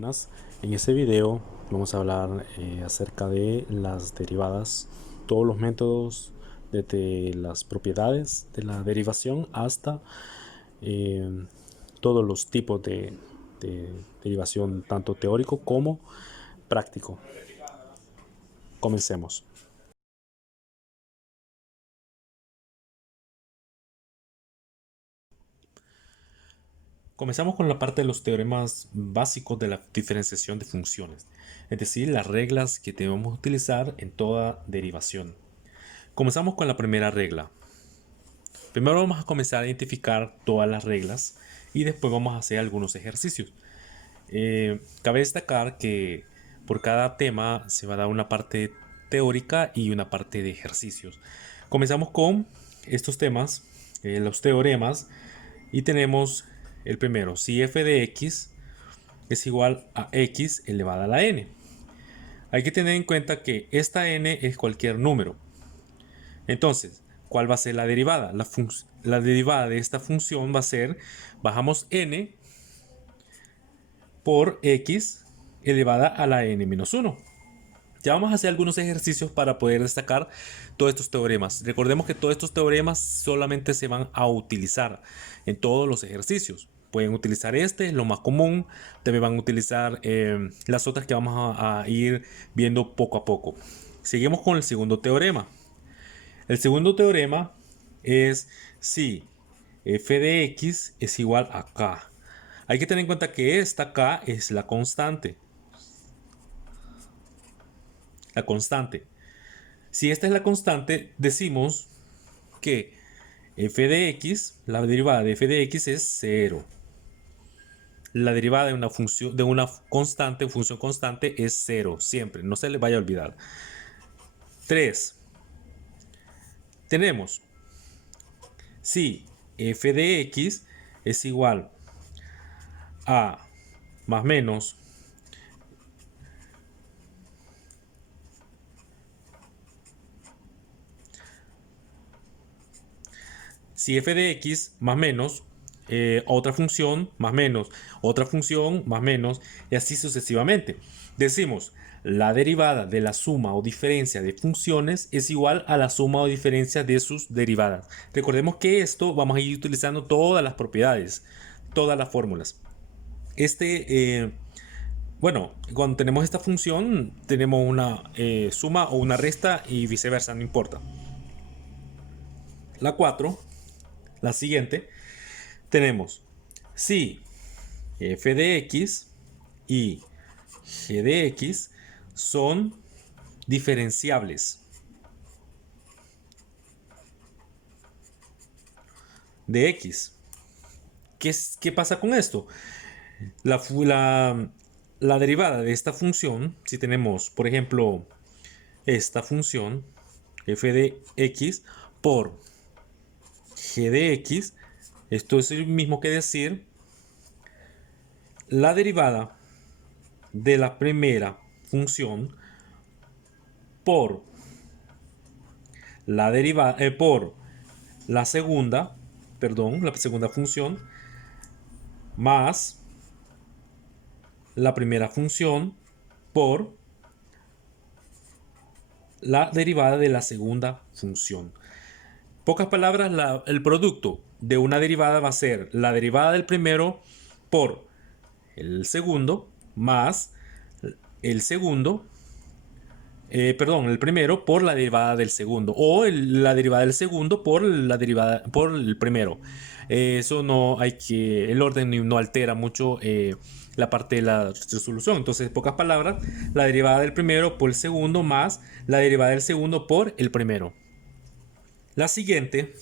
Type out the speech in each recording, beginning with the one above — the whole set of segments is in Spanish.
Buenas. En este video vamos a hablar acerca de las derivadas, todos los métodos desde las propiedades de la derivación hasta eh, todos los tipos de derivación, tanto teórico como práctico. Comencemos. Comenzamos con la parte de los teoremas básicos de la diferenciación de funciones, es decir, las reglas que debemos utilizar en toda derivación. Comenzamos con la primera regla. Primero vamos a comenzar a identificar todas las reglas y después vamos a hacer algunos ejercicios. Cabe destacar que por cada tema se va a dar una parte teórica y una parte de ejercicios. Comenzamos con estos temas, los teoremas, y tenemos el primero: si f de x es igual a x elevada a la n. Hay que tener en cuenta que esta n es cualquier número. Entonces, ¿cuál va a ser la derivada? La derivada de esta función va a ser, bajamos n por x elevada a la n-1. Ya vamos a hacer algunos ejercicios para poder destacar todos estos teoremas. Recordemos que todos estos teoremas solamente se van a utilizar en todos los ejercicios. Pueden utilizar este, lo más común. También van a utilizar las otras que vamos a ir viendo poco a poco. Seguimos con el segundo teorema. El segundo teorema es si f de x es igual a k. Hay que tener en cuenta que esta k es la constante. La constante. Si esta es la constante, decimos que f de x, la derivada de f de x es 0. La derivada de una función, de una constante, función constante, es 0, siempre. No se le vaya a olvidar. 3. Tenemos si f de x es igual a más menos si f de x más menos otra función más menos otra función más menos y así sucesivamente. Decimos la derivada de la suma o diferencia de funciones es igual a la suma o diferencia de sus derivadas. Recordemos que esto vamos a ir utilizando todas las propiedades, todas las fórmulas. Bueno, cuando tenemos esta función tenemos una suma o una resta y viceversa, no importa. La 4, la siguiente, tenemos si f de x y g de x son diferenciables de x. ¿Qué pasa con esto? La, la, la derivada de esta función, si tenemos, por ejemplo, esta función f de x por g de x, esto es el mismo que decir la derivada de la primera función por la derivada por la segunda, perdón, la segunda función más la primera función por la derivada de la segunda función. Pocas palabras, el producto de una derivada va a ser la derivada del primero por el segundo más el segundo, el primero por la derivada del segundo o la derivada del segundo por la derivada por el primero. Eso no hay que, el orden no altera mucho la parte de la resolución. Entonces, en pocas palabras, la derivada del primero por el segundo más la derivada del segundo por el primero. La siguiente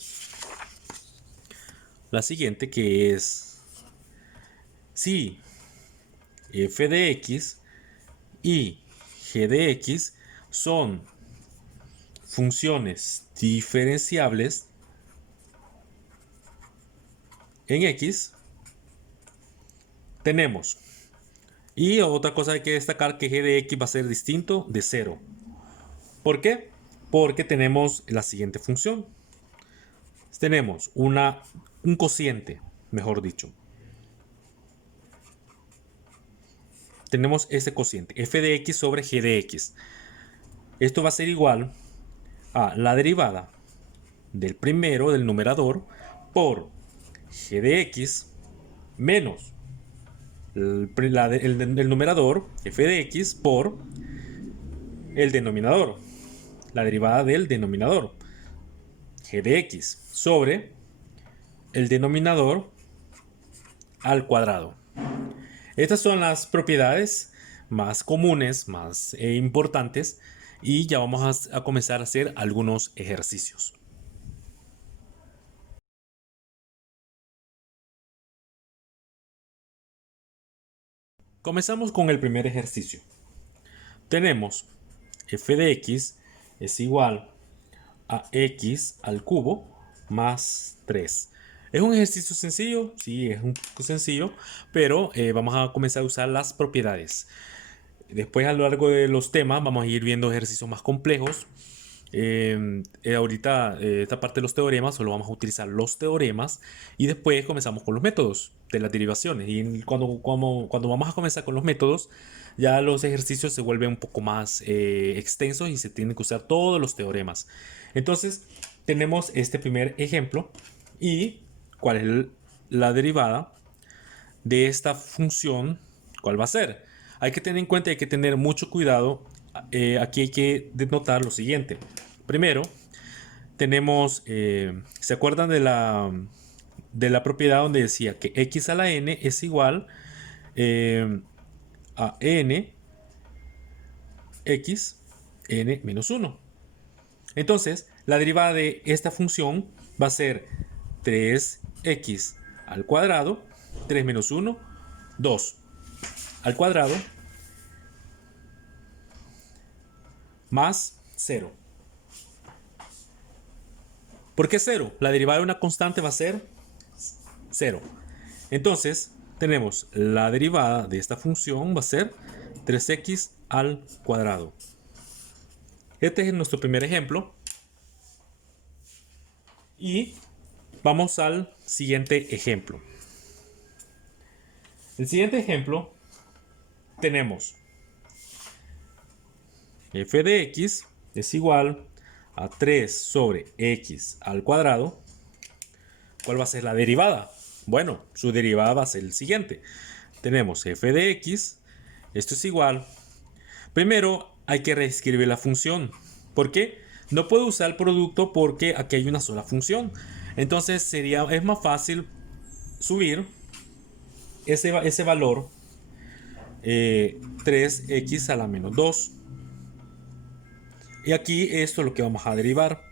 que es si f de x y g de x son funciones diferenciables en x, tenemos. Y otra cosa hay que destacar que g de x va a ser distinto de 0. ¿Por qué? Porque tenemos la siguiente función. Tenemos un cociente, mejor dicho. tenemos este cociente, f de x sobre g de x. Esto va a ser igual a la derivada del primero, del numerador, por g de x menos el numerador, f de x, por el denominador, la derivada del denominador, g de x, sobre el denominador al cuadrado. Estas son las propiedades más comunes, más importantes, y ya vamos a comenzar a hacer algunos ejercicios. Comenzamos con el primer ejercicio. Tenemos f de x es igual a x al cubo más 3. ¿Es un ejercicio sencillo? Sí, es un poco sencillo, pero vamos a comenzar a usar las propiedades. Después, a lo largo de los temas, vamos a ir viendo ejercicios más complejos. Ahorita, esta parte de los teoremas, solo vamos a utilizar los teoremas y después comenzamos con los métodos de las derivaciones. Y cuando vamos a comenzar con los métodos, ya los ejercicios se vuelven un poco más extensos y se tienen que usar todos los teoremas. Entonces, tenemos este primer ejemplo y cuál es la derivada de esta función, cuál va a ser. Hay que tener en cuenta, hay que tener mucho cuidado. Aquí hay que denotar lo siguiente. Primero, tenemos, ¿se acuerdan de la propiedad donde decía que x a la n es igual a n x n menos 1? Entonces, la derivada de esta función va a ser 3x al cuadrado, 3 menos 1, 2 al cuadrado, más 0. ¿Por qué 0? La derivada de una constante va a ser 0. Entonces, tenemos la derivada de esta función va a ser 3x al cuadrado. Este es nuestro primer ejemplo. Y vamos al siguiente ejemplo. El siguiente ejemplo tenemos f de x es igual a 3 sobre x al cuadrado. ¿Cuál va a ser la derivada? Bueno, su derivada va a ser el siguiente. Tenemos f de x, esto es igual. Primero hay que reescribir la función. ¿Por qué? No puedo usar el producto porque aquí hay una sola función. Entonces es más fácil subir ese valor 3x a la menos 2. Y aquí esto es lo que vamos a derivar.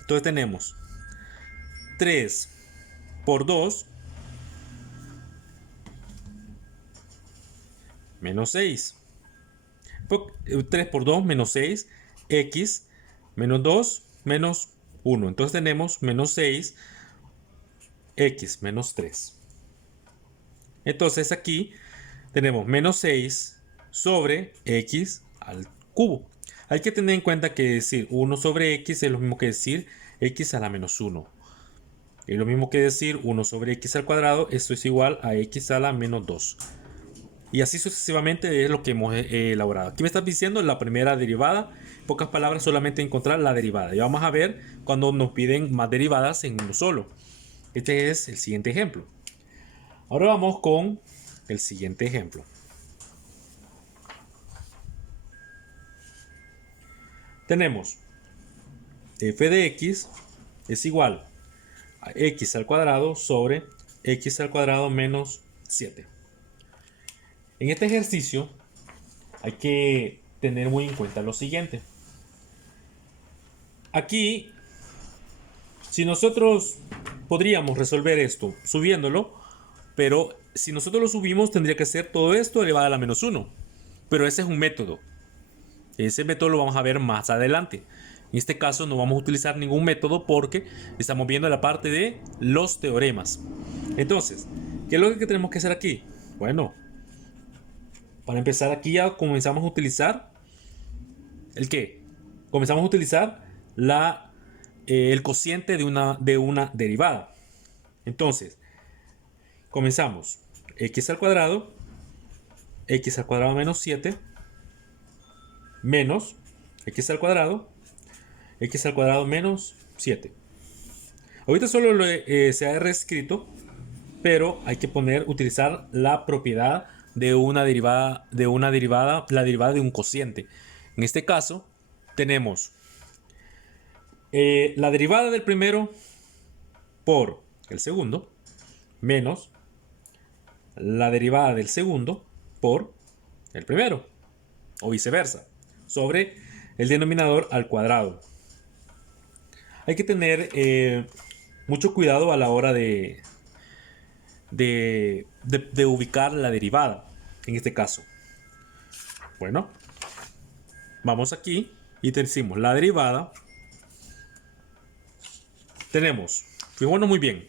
Entonces tenemos 3 por 2 menos 6. 3 por 2 menos 6. X menos 2 menos 1. Entonces tenemos menos 6 x menos 3. Entonces aquí tenemos menos 6 sobre x al cubo. Hay que tener en cuenta que decir 1 sobre x es lo mismo que decir x a la menos 1. Es lo mismo que decir 1 sobre x al cuadrado. Esto es igual a x a la menos 2. Y así sucesivamente es lo que hemos elaborado. Aquí me estás diciendo la primera derivada. En pocas palabras, solamente encontrar la derivada. Y vamos a ver cuando nos piden más derivadas en uno solo. Este es el siguiente ejemplo. Ahora vamos con el siguiente ejemplo. Tenemos f de x es igual a x al cuadrado sobre x al cuadrado menos 7. En este ejercicio hay que tener muy en cuenta lo siguiente. Aquí, si nosotros podríamos resolver esto subiéndolo, pero si nosotros lo subimos tendría que ser todo esto elevado a la menos 1. Pero ese es un método. Ese método lo vamos a ver más adelante. En este caso no vamos a utilizar ningún método porque estamos viendo la parte de los teoremas. Entonces, ¿qué es lo que tenemos que hacer aquí? Bueno, para empezar aquí ya comenzamos a utilizar ¿el qué? Comenzamos a utilizar el cociente de una derivada. Entonces, comenzamos x al cuadrado x al cuadrado menos 7 menos x al cuadrado menos 7. Ahorita solo se ha reescrito, pero hay que utilizar la propiedad de una derivada, la derivada de un cociente. En este caso, tenemos la derivada del primero por el segundo menos la derivada del segundo por el primero, o viceversa, sobre el denominador al cuadrado. Hay que tener mucho cuidado a la hora de ubicar la derivada, en este caso. Bueno, vamos aquí y decimos la derivada. Tenemos, fijémonos muy bien,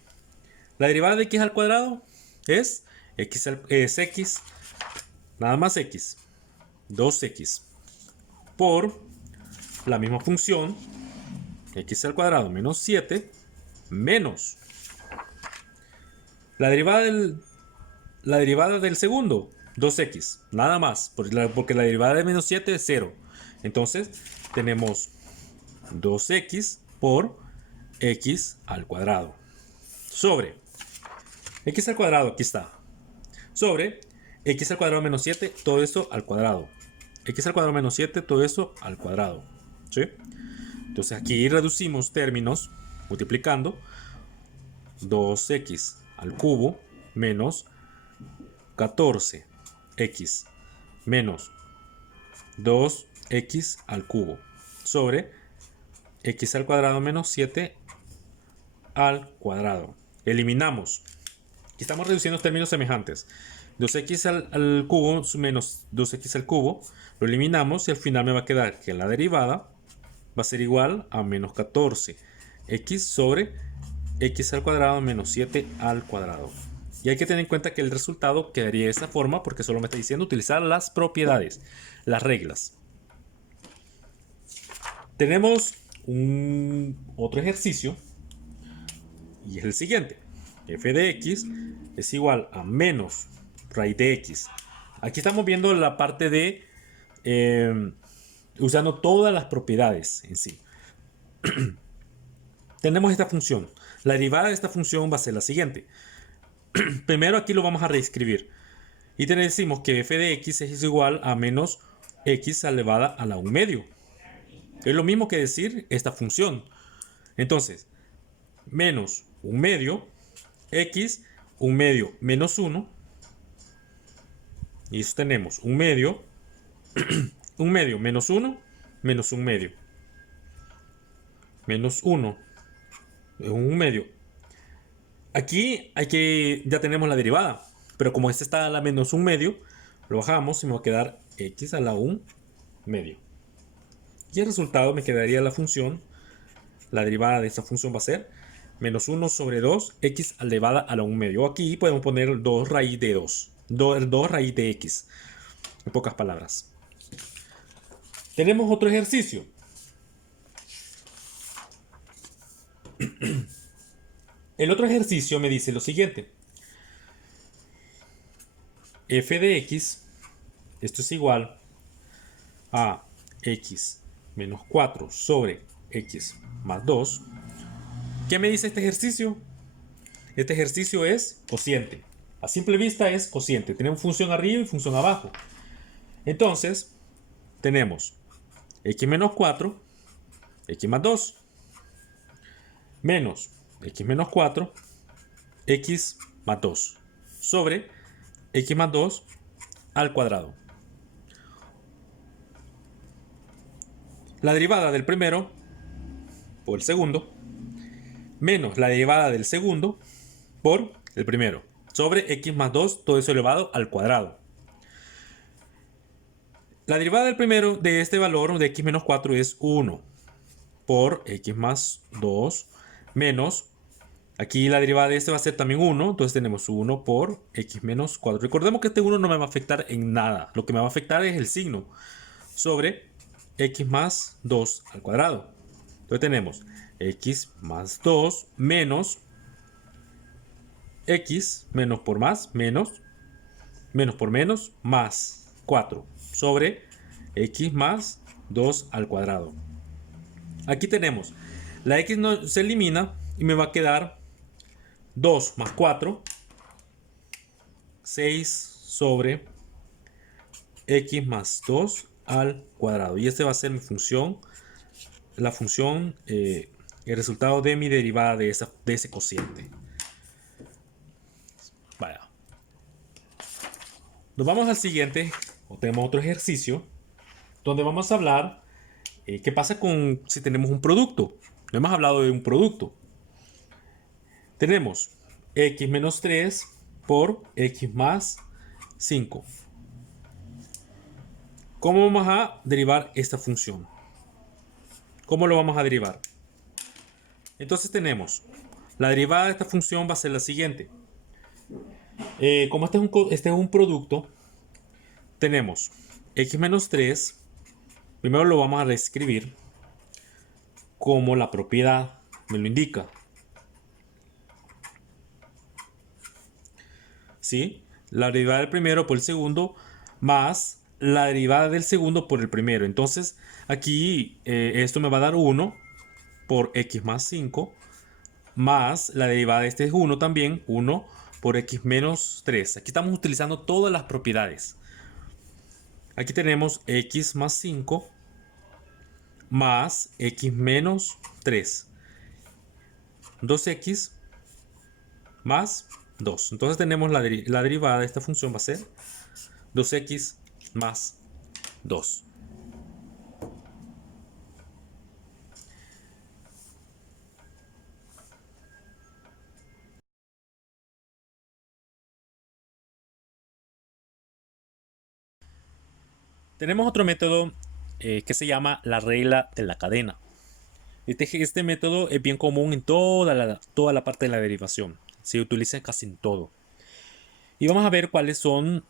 la derivada de x al cuadrado es x, nada más x, 2x, por la misma función, x al cuadrado menos 7, menos la derivada del segundo, 2x, nada más, porque la derivada de menos 7 es 0. Entonces, tenemos 2x por x al cuadrado sobre x al cuadrado, aquí está, sobre x al cuadrado menos 7, todo esto al cuadrado. X al cuadrado menos 7, todo eso al cuadrado. ¿Sí? Entonces aquí reducimos términos multiplicando 2x al cubo menos 14x menos 2x al cubo sobre x al cuadrado menos 7 al cuadrado. Eliminamos. Aquí estamos reduciendo términos semejantes. 2x al cubo menos 2x al cubo. Lo eliminamos y al final me va a quedar que la derivada va a ser igual a menos 14x sobre x al cuadrado menos 7 al cuadrado. Y hay que tener en cuenta que el resultado quedaría de esta forma porque solo me está diciendo utilizar las propiedades, las reglas. Tenemos otro ejercicio y es el siguiente. F de x es igual a menos raíz de x. Aquí estamos viendo la parte de usando todas las propiedades en sí. Tenemos esta función. La derivada de esta función va a ser la siguiente. Primero aquí lo vamos a reescribir. Y decimos que f de x es igual a menos x elevada a la 1 medio. Es lo mismo que decir esta función. Entonces, menos 1 medio, x, 1 medio menos 1. Y eso tenemos 1 medio, 1 medio menos 1, menos 1 medio. Menos 1 es 1 medio. Aquí ya tenemos la derivada. Pero como esta está a la menos 1 medio, lo bajamos y me va a quedar x a la 1 medio. Y el resultado me quedaría la función, la derivada de esta función va a ser menos 1 sobre 2, x elevada a la 1 medio. Aquí podemos poner 2 raíz de 2. 2 raíz de x. En pocas palabras. Tenemos otro ejercicio. El otro ejercicio me dice lo siguiente. F de x, esto es igual a x menos 4 sobre x más 2. ¿Qué me dice este ejercicio? Este ejercicio es cociente. A simple vista es cociente. Tenemos función arriba y función abajo. Entonces, tenemos x menos 4, x más 2, menos x menos 4, x más 2, sobre x más 2 al cuadrado. La derivada del primero por el segundo, menos la derivada del segundo por el primero, sobre x más 2, todo eso elevado al cuadrado. La derivada del primero de este valor de x menos 4 es 1 por x más 2 menos, aquí la derivada de este va a ser también 1, entonces tenemos 1 por x menos 4. Recordemos que este 1 no me va a afectar en nada, lo que me va a afectar es el signo, sobre x más 2 al cuadrado. Entonces tenemos x más 2 menos x, menos por más, menos menos por menos, más 4 sobre x más 2 al cuadrado. Aquí tenemos, la x no se elimina y me va a quedar 2 más 4, 6 sobre x más 2 al cuadrado. Y este va a ser mi función, la función, el resultado de mi derivada de ese cociente. Vaya. Nos vamos al siguiente, o tenemos otro ejercicio, donde vamos a hablar qué pasa con si tenemos un producto. No hemos hablado de un producto. Tenemos x menos 3 por x más 5. ¿Cómo vamos a derivar esta función? ¿Cómo lo vamos a derivar? Entonces tenemos, la derivada de esta función va a ser la siguiente. Como este es un producto, tenemos x menos 3. Primero lo vamos a reescribir como la propiedad me lo indica. ¿Sí? La derivada del primero por el segundo más la derivada del segundo por el primero. Entonces aquí esto me va a dar 1 por x más 5 más la derivada de este es 1 también, 1 por x menos 3. Aquí estamos utilizando todas las propiedades. Aquí tenemos x más 5 más x menos 3. 2x más 2. Entonces tenemos la derivada de esta función va a ser 2x más 2. Tenemos otro método que se llama la regla de la cadena. Este método es bien común en toda la parte de la derivación. Se utiliza casi en todo. Y vamos a ver cuáles son.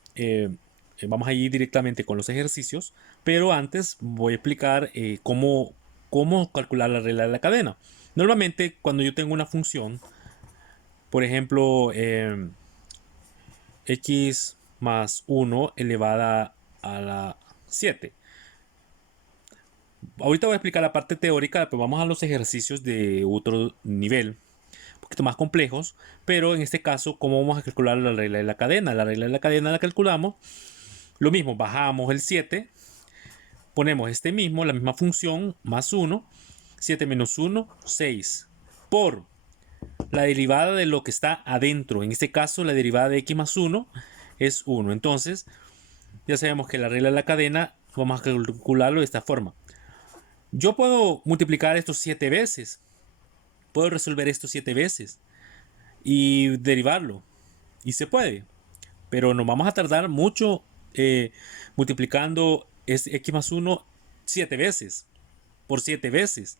Vamos a ir directamente con los ejercicios. Pero antes voy a explicar cómo calcular la regla de la cadena. Normalmente cuando yo tengo una función, por ejemplo, x más 1 elevada a la 7. Ahorita voy a explicar la parte teórica, pero vamos a los ejercicios de otro nivel, un poquito más complejos, pero en este caso, ¿cómo vamos a calcular la regla de la cadena? La regla de la cadena la calculamos, lo mismo, bajamos el 7, ponemos la misma función, más 1, 7 menos 1, 6, por la derivada de lo que está adentro, en este caso la derivada de x más 1 es 1, entonces ya sabemos que la regla de la cadena vamos a calcularlo de esta forma. Yo puedo multiplicar estos 7 veces. Puedo resolver esto 7 veces. Y derivarlo. Y se puede. Pero nos vamos a tardar mucho multiplicando x más 1 7 veces. Por 7 veces.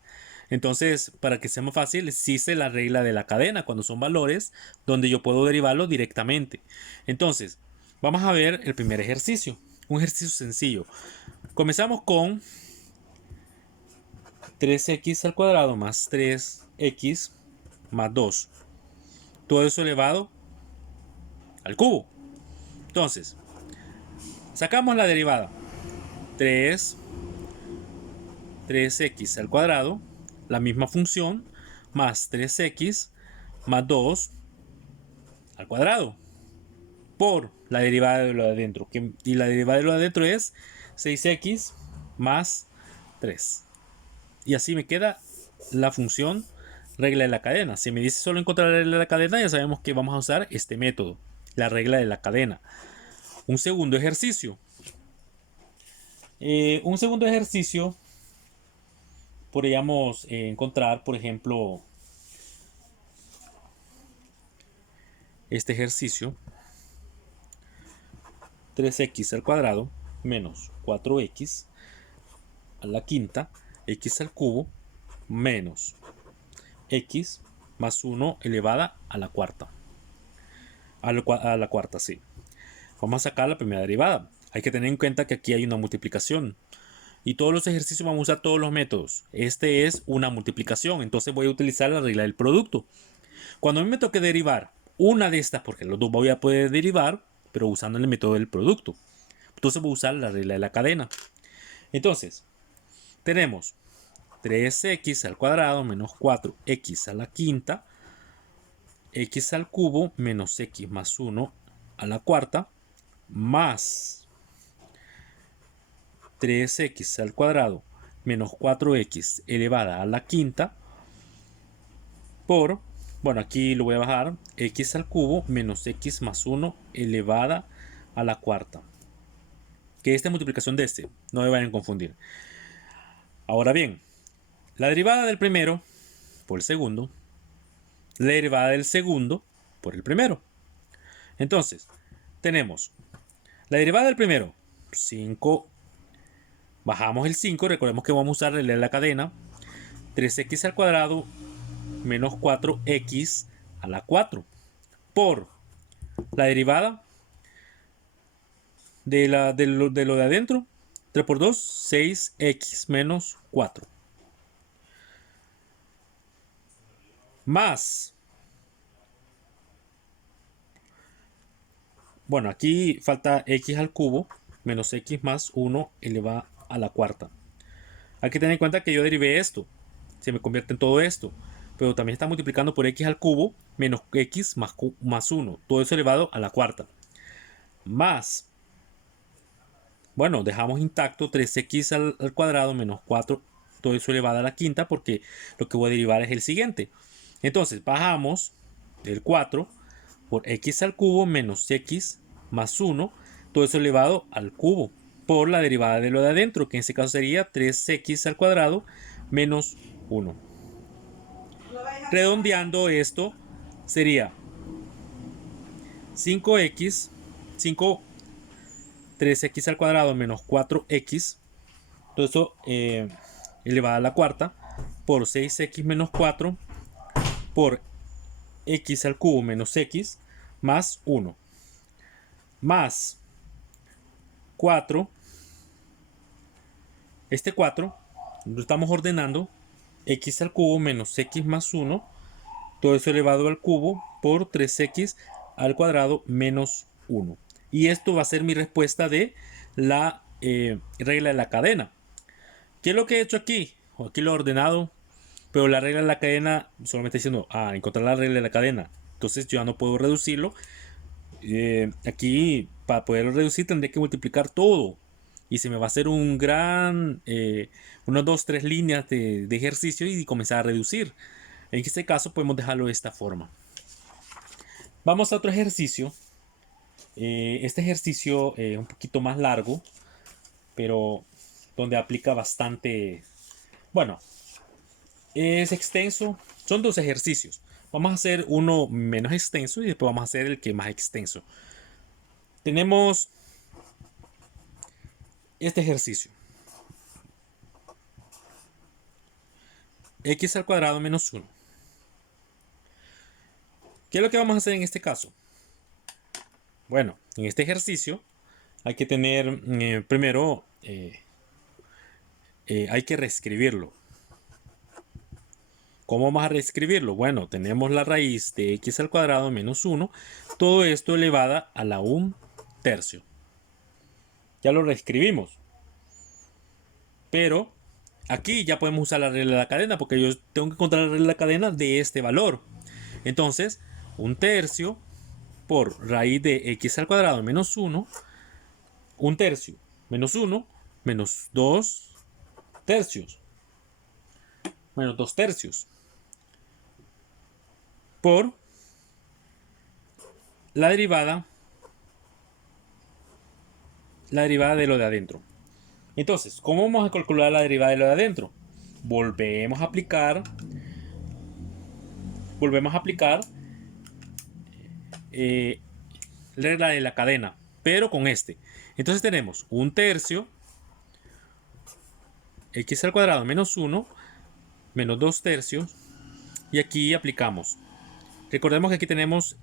Entonces, para que sea más fácil, existe la regla de la cadena cuando son valores donde yo puedo derivarlo directamente. Entonces, vamos a ver el primer ejercicio. Un ejercicio sencillo. Comenzamos con 3x al cuadrado más 3x más 2. Todo eso elevado al cubo. Entonces, sacamos la derivada. 3x al cuadrado, la misma función, más 3x más 2 al cuadrado. Por la derivada de lo de adentro. Y la derivada de lo de adentro es 6x más 3. Y así me queda la función regla de la cadena. Si me dice solo encontrar la regla de la cadena, ya sabemos que vamos a usar este método, la regla de la cadena. Un segundo ejercicio. Podríamos encontrar, por ejemplo, este ejercicio. 3x al cuadrado menos 4x a la quinta, x al cubo, menos x más 1 elevada a la cuarta. A la cuarta, sí. Vamos a sacar la primera derivada. Hay que tener en cuenta que aquí hay una multiplicación. Y todos los ejercicios vamos a usar todos los métodos. Este es una multiplicación, entonces voy a utilizar la regla del producto. Cuando a mí me toque derivar una de estas, porque los dos voy a poder derivar, pero usando el método del producto. Entonces voy a usar la regla de la cadena. Entonces, tenemos 3x al cuadrado menos 4x a la quinta, x al cubo menos x más 1 a la cuarta, más 3x al cuadrado menos 4x elevada a la quinta por, bueno, aquí lo voy a bajar, x al cubo menos x más 1 elevada a la cuarta. Que esta es multiplicación de este, no me vayan a confundir. Ahora bien, la derivada del primero por el segundo, la derivada del segundo por el primero. Entonces, tenemos la derivada del primero, 5, bajamos el 5, recordemos que vamos a usar la cadena, 3x al cuadrado menos 4x a la 4 por la derivada de lo de adentro, 3 por 2, 6x menos 4. Más, bueno, aquí falta x al cubo menos x más 1 elevado a la cuarta. Hay que tener en cuenta que yo derivé esto, se me convierte en todo esto, pero también está multiplicando por x al cubo menos x más 1, todo eso elevado a la cuarta. Más, bueno, dejamos intacto 3x al cuadrado menos 4, todo eso elevado a la quinta, porque lo que voy a derivar es el siguiente. Entonces bajamos del 4 por x al cubo menos x más 1, todo eso elevado al cubo, por la derivada de lo de adentro, que en este caso sería 3x al cuadrado menos 1. Redondeando esto, sería 5x, 3x al cuadrado menos 4x, todo eso elevado a la cuarta, por 6x menos 4, por x al cubo menos x, más 1, más 4, este 4, lo estamos ordenando, x al cubo menos x más 1, todo eso elevado al cubo, por 3x al cuadrado menos 1. Y esto va a ser mi respuesta de la regla de la cadena. ¿Qué es lo que he hecho aquí? Aquí lo he ordenado, pero la regla de la cadena solo me está diciendo, encontrar la regla de la cadena. Entonces yo ya no puedo reducirlo. Aquí, para poderlo reducir, tendré que multiplicar todo. Y se me va a hacer un gran, unas 2-3 líneas de ejercicio y comenzar a reducir. En este caso podemos dejarlo de esta forma. Vamos a otro ejercicio. Este ejercicio es un poquito más largo, pero donde aplica bastante, bueno, es extenso. Son dos ejercicios. Vamos a hacer uno menos extenso y después vamos a hacer el que es más extenso. Tenemos este ejercicio. X al cuadrado menos 1. ¿Qué es lo que vamos a hacer en este caso? Bueno, en este ejercicio hay que tener primero, hay que reescribirlo. ¿Cómo vamos a reescribirlo? Bueno, tenemos la raíz de x al cuadrado menos 1, todo esto elevada a la 1/3. Ya lo reescribimos. Pero aquí ya podemos usar la regla de la cadena, porque yo tengo que encontrar la regla de la cadena de este valor. Entonces, 1/3 por raíz de x al cuadrado menos 1, 1/3 menos 1 menos 2/3 menos 2/3 por la derivada de lo de adentro. Entonces, ¿cómo vamos a calcular la derivada de lo de adentro? Volvemos a aplicar regla de la cadena, pero con este. Entonces tenemos 1/3 x al cuadrado menos 1 menos 2/3, y aquí aplicamos. Recordemos que aquí tenemos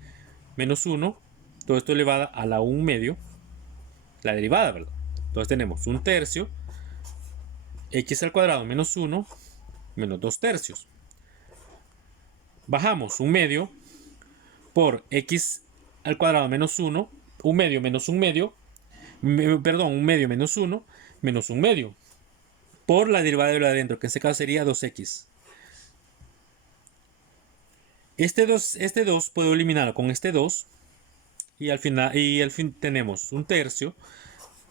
menos 1, todo esto elevado a la 1/2, la derivada, ¿verdad? Entonces tenemos 1/3 x al cuadrado menos 1 menos 2/3. Bajamos 1/2 por x al cuadrado menos 1, un medio menos un medio, perdón, un medio menos 1 menos un medio, por la derivada de lo de adentro, que en este caso sería 2x. Este 2 puedo eliminarlo con este 2, y al fin tenemos un tercio,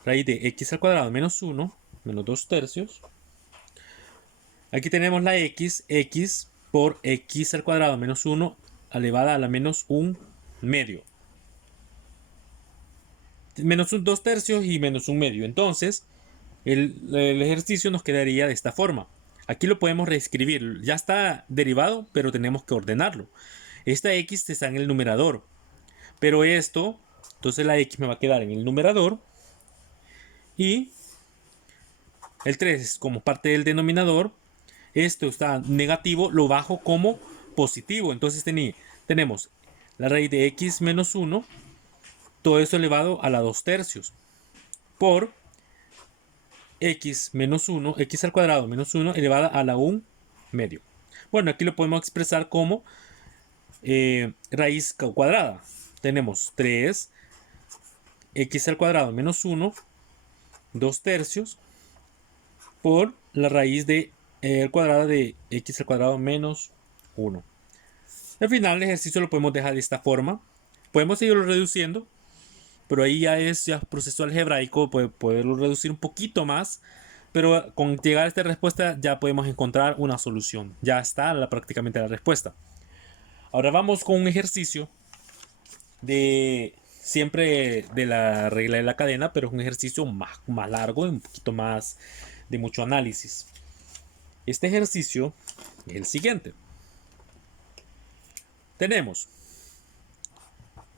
raíz de x al cuadrado menos 1, menos 2 tercios. Aquí tenemos la x por x al cuadrado menos 1 elevada a la menos 1 medio. Menos 2 tercios y menos 1 medio. Entonces, el ejercicio nos quedaría de esta forma. Aquí lo podemos reescribir. Ya está derivado, pero tenemos que ordenarlo. Esta x está en el numerador. Pero esto, entonces la x me va a quedar en el numerador. Y el 3 como parte del denominador. Esto está negativo, lo bajo como positivo. Entonces tenemos la raíz de x menos 1. Todo eso elevado a la 2 tercios. Por x menos 1, x al cuadrado menos 1 elevada a la 1 medio. Bueno, aquí lo podemos expresar como raíz cuadrada. Tenemos 3 x al cuadrado menos 1, 2 tercios, por la raíz de al cuadrado de x al cuadrado menos 1. Al final el ejercicio lo podemos dejar de esta forma. Podemos seguirlo reduciendo, pero ahí ya es proceso algebraico, poderlo reducir un poquito más, pero con llegar a esta respuesta ya podemos encontrar una solución. Ya está prácticamente la respuesta. Ahora vamos con un ejercicio de siempre de la regla de la cadena, pero es un ejercicio más largo y un poquito más de mucho análisis. Este ejercicio es el siguiente. Tenemos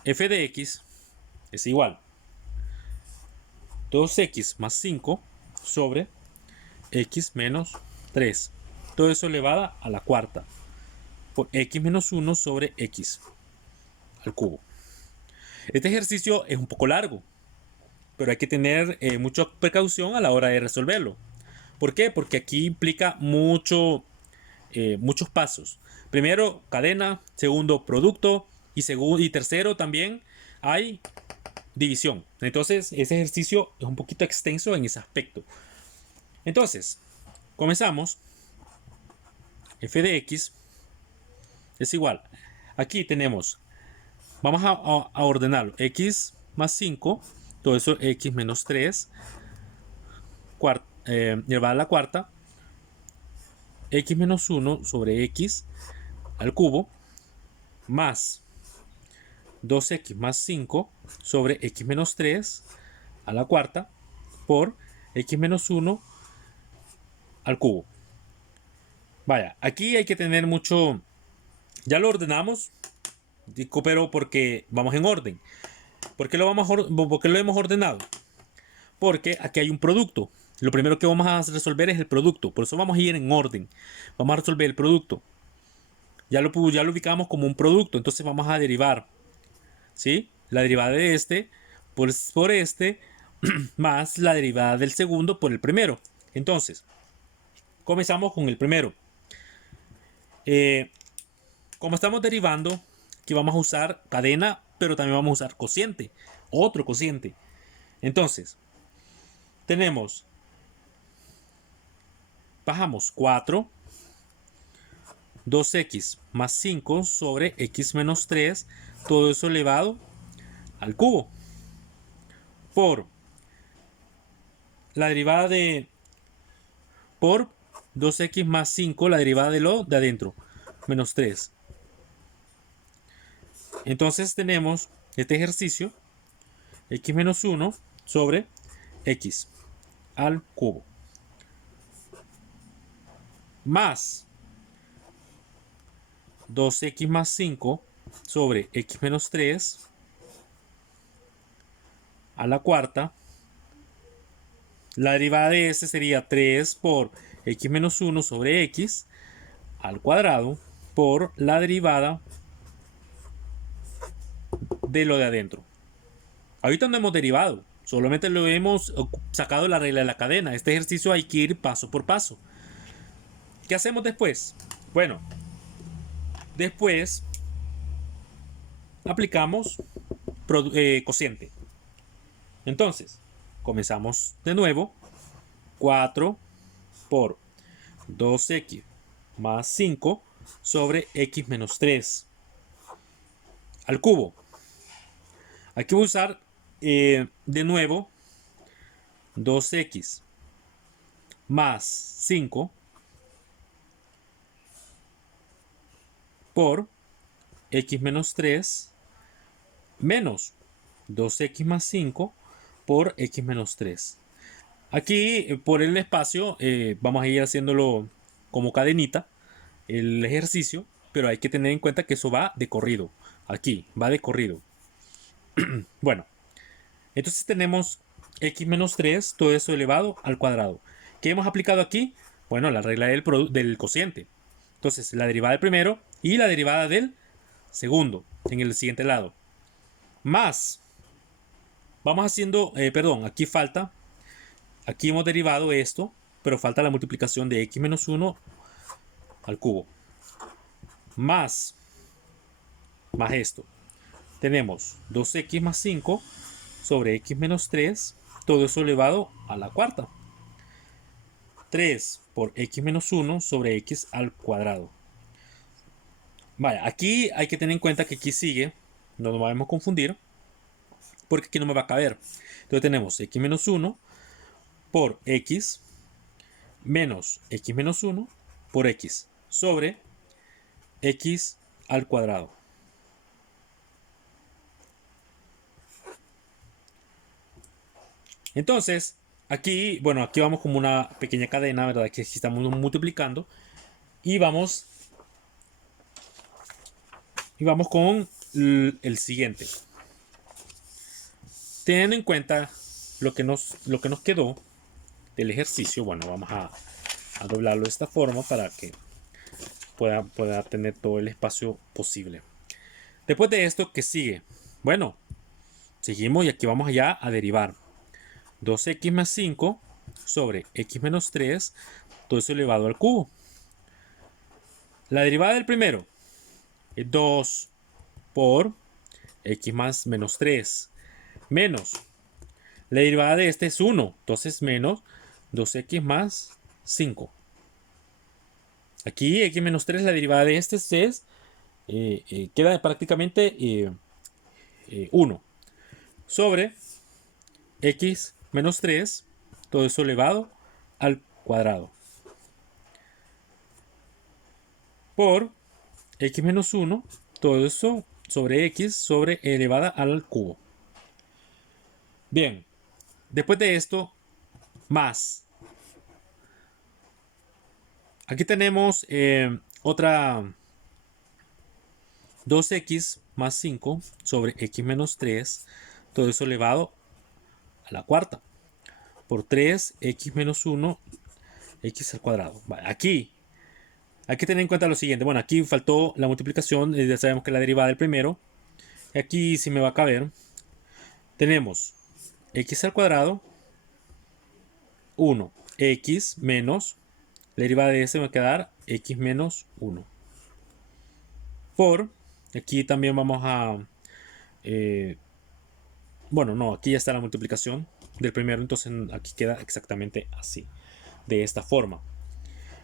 f de x es igual 2x más 5 sobre x menos 3. Todo eso elevado a la cuarta por x menos 1 sobre x al cubo. Este ejercicio es un poco largo, pero hay que tener mucha precaución a la hora de resolverlo. ¿Por qué? Porque aquí implica muchos pasos. Primero, cadena. Segundo, producto. Y tercero, también hay división. Entonces, ese ejercicio es un poquito extenso en ese aspecto. Entonces, comenzamos. F de x es igual. Aquí tenemos, vamos a ordenarlo. X más 5, todo eso x menos 3, elevado a la cuarta, x menos 1 sobre x al cubo, más 2x más 5 sobre x menos 3 a la cuarta, por x menos 1 al cubo. Vaya, aquí hay que tener mucho. Ya lo ordenamos, pero porque vamos en orden. ¿Por qué lo hemos ordenado? Porque aquí hay un producto. Lo primero que vamos a resolver es el producto. Por eso vamos a ir en orden. Vamos a resolver el producto. Ya lo ubicamos como un producto. Entonces vamos a derivar, ¿sí? La derivada de este por este más la derivada del segundo por el primero. Entonces, comenzamos con el primero. Como estamos derivando, aquí vamos a usar cadena, pero también vamos a usar cociente. Otro cociente. Entonces, tenemos, bajamos 4, 2x más 5 sobre x menos 3, todo eso elevado al cubo, por la derivada por 2x más 5, la derivada de lo de adentro, menos 3. Entonces tenemos este ejercicio, x menos 1 sobre x al cubo, más 2x más 5 sobre x menos 3 a la cuarta. La derivada de este sería 3 por x menos 1 sobre x al cuadrado por la derivada de lo de adentro. Ahorita no hemos derivado, solamente lo hemos sacado de la regla de la cadena. Este ejercicio hay que ir paso por paso. ¿Qué hacemos después? Bueno, después aplicamos cociente. Entonces, comenzamos de nuevo. 4 por 2x más 5 sobre x menos 3 al cubo. Aquí voy a usar de nuevo 2x más 5 por x menos 3 menos 2x más 5 por x menos 3. Aquí por el espacio vamos a ir haciéndolo como cadenita el ejercicio, pero hay que tener en cuenta que eso va de corrido. Aquí va de corrido. Bueno, entonces tenemos x menos 3, todo eso elevado al cuadrado. ¿Qué hemos aplicado aquí? Bueno, la regla del cociente. Entonces, la derivada del primero y la derivada del segundo en el siguiente lado. Más, vamos haciendo, perdón, aquí falta, aquí hemos derivado esto, pero falta la multiplicación de x menos 1 al cubo. Más esto. Tenemos 2x más 5 sobre x menos 3, todo eso elevado a la cuarta. 3 por x menos 1 sobre x al cuadrado. Vaya, aquí hay que tener en cuenta que aquí sigue, no nos vamos a confundir, porque aquí no me va a caber. Entonces tenemos x menos 1 por x menos x menos 1 por x sobre x al cuadrado. Entonces, aquí, bueno, aquí vamos como una pequeña cadena, ¿verdad? Que aquí estamos multiplicando y vamos con el siguiente. Teniendo en cuenta lo que nos quedó del ejercicio, bueno, vamos a doblarlo de esta forma para que pueda tener todo el espacio posible. Después de esto, ¿qué sigue? Bueno, seguimos y aquí vamos allá a derivar. 2x más 5 sobre x menos 3, todo eso elevado al cubo. La derivada del primero es 2 por x más menos 3 menos. La derivada de este es 1, entonces menos 2x más 5. Aquí x menos 3, la derivada de este es, queda prácticamente 1 sobre x menos 3, todo eso elevado al cuadrado, por x menos 1, todo eso sobre x sobre elevada al cubo. Bien, después de esto, más. Aquí tenemos otra 2x más 5 sobre x menos 3, todo eso elevado a la cuarta, por 3x menos 1, x al cuadrado. Vale, aquí hay que tener en cuenta lo siguiente. Bueno, aquí faltó la multiplicación, ya sabemos que la derivada del primero. Aquí sí me va a caber. Tenemos x al cuadrado, 1, x menos, la derivada de ese me va a quedar x menos 1. Por, aquí también vamos a... bueno, no, aquí ya está la multiplicación del primero, entonces aquí queda exactamente así, de esta forma.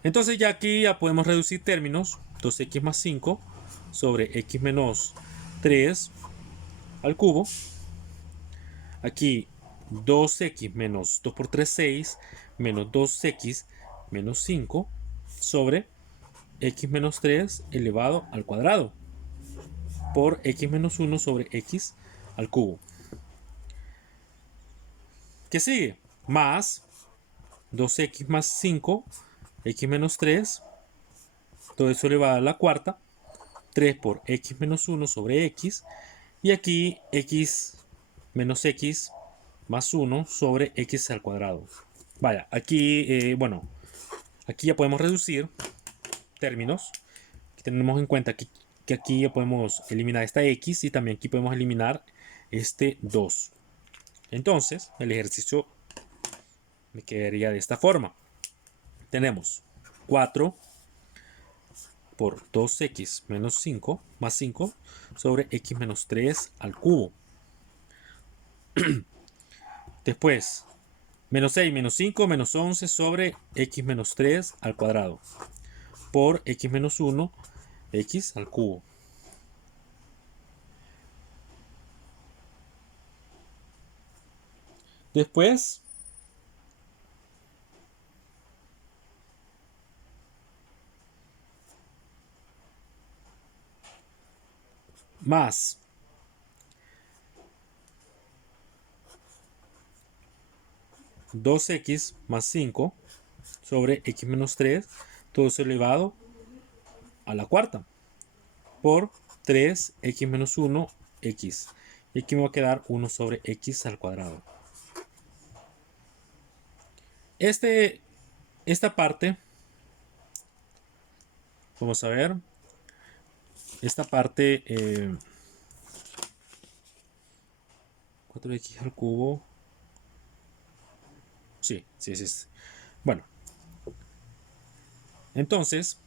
Entonces ya aquí ya podemos reducir términos. 2x más 5 sobre x menos 3 al cubo. Aquí 2x menos 2 por 3, 6, menos 2x menos 5 sobre x menos 3 elevado al cuadrado por x menos 1 sobre x al cubo. ¿Qué sigue? Más 2x más 5, x menos 3, todo eso elevado a la cuarta, 3 por x menos 1 sobre x, y aquí x menos x más 1 sobre x al cuadrado. Vaya, aquí, bueno, aquí ya podemos reducir términos. Aquí tenemos en cuenta que aquí ya podemos eliminar esta x y también aquí podemos eliminar este 2. Entonces, el ejercicio me quedaría de esta forma. Tenemos 4 por 2x menos 5 más 5 sobre x menos 3 al cubo. Después, menos 6, menos 5, menos 11 sobre x menos 3 al cuadrado por x menos 1, x al cubo. Después, más 2x más 5 sobre x menos 3, todo eso elevado a la cuarta, por 3x menos 1, x. Y aquí me va a quedar 1 sobre x al cuadrado. Esta parte, vamos a ver, esta parte 4x al cubo. Sí. Bueno, entonces